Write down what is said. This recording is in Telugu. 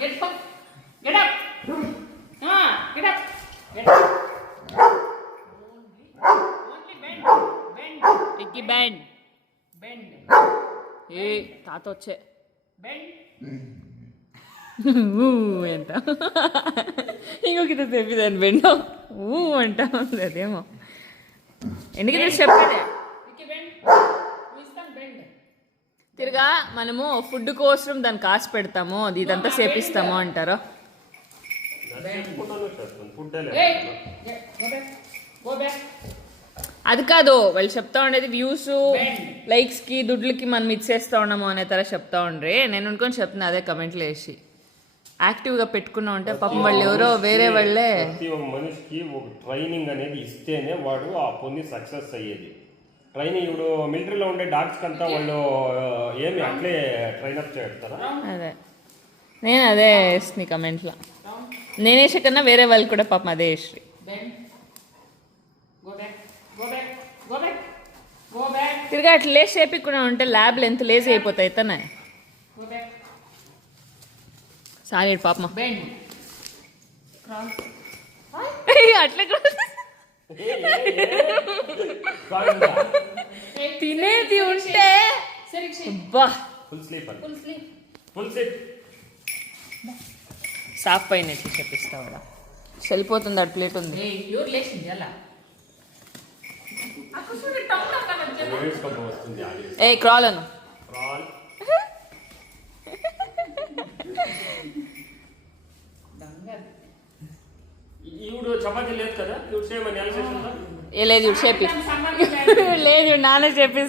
Get up. Get up. Get up. Get up. Only bend. Bend. Vicky, bend. Bend. Hey, తాత వచ్చే. Bend. ఎంత ఇంకొక చెప్పేదాన్ని బెండ్ అంటా ఉంది అదేమో ఎందుకు తెలిసి చెప్పేదే. Vicky, bend. Who is that bend? తిరగా మనము ఫుడ్ కోసం దాన్ని కాసి పెడతాము అది ఇదంతా సేపిస్తాము అంటారు. Hey, go back. Go back. అది కాదు వాళ్ళు చెప్తా ఉండేది వ్యూస్ లైక్స్కి దుడ్లకి మనం ఇచ్చేస్తా ఉన్నాము అనే తర చెప్తా ఉండ్రి. నేను అనుకొని చెప్తున్నా అదే కమెంట్లు వేసి యాక్టివ్గా పెట్టుకున్నా ఉంటే పాపం వాళ్ళు ఎవరో వేరే వాళ్ళే. ప్రతి ఒక్క మనిషికి ఒక ట్రైనింగ్ అనేది ఇస్తేనే వాడు ఆ పొంది సక్సెస్ అయ్యేది. ట్రైనింగ్ ఇప్పుడు మిలిటరీలో ఉండే డాగ్స్ అంతా వాళ్ళు ఏమి అట్లే ట్రైనప్ చేస్తారా? అదే నేను అదే వేస్తుంది కమెంట్లో. నేను వేసే కన్నా వేరే వాళ్ళు కూడా పాపం అదే వేసి. Bend. Go back. Go back. Go back. Go back. తిరిగా అట్లా లేస్ చేపించుకున్నా ఉంటే ల్యాబ్లు ఎంత లేజీ అయిపోతాయి తనే. Go back. సారీ పాపమా Bend. Crawl. అట్లా తినేది ఉంటే Sit. బా full sleep Full sleep. Full sleep. సాఫ్ పైన ఎట్లా చెప్పిస్తా కూడా వెళ్ళిపోతుంది అటు ప్లేట్ ఉంది. Hey, your relation jala. Aku sudah tahu lah kalau jala. వేసుకొని వస్తుంది ఆడియో. ఏ క్రాల్ అను రాల్ Dangar. ఈవిడు చపాతీ లేదు కదా, ఈవిడ సేమ్ అని ఎలా చేసిందా? ఏ లేదు ఇటు చెప్పి లేదు నానే చెప్పి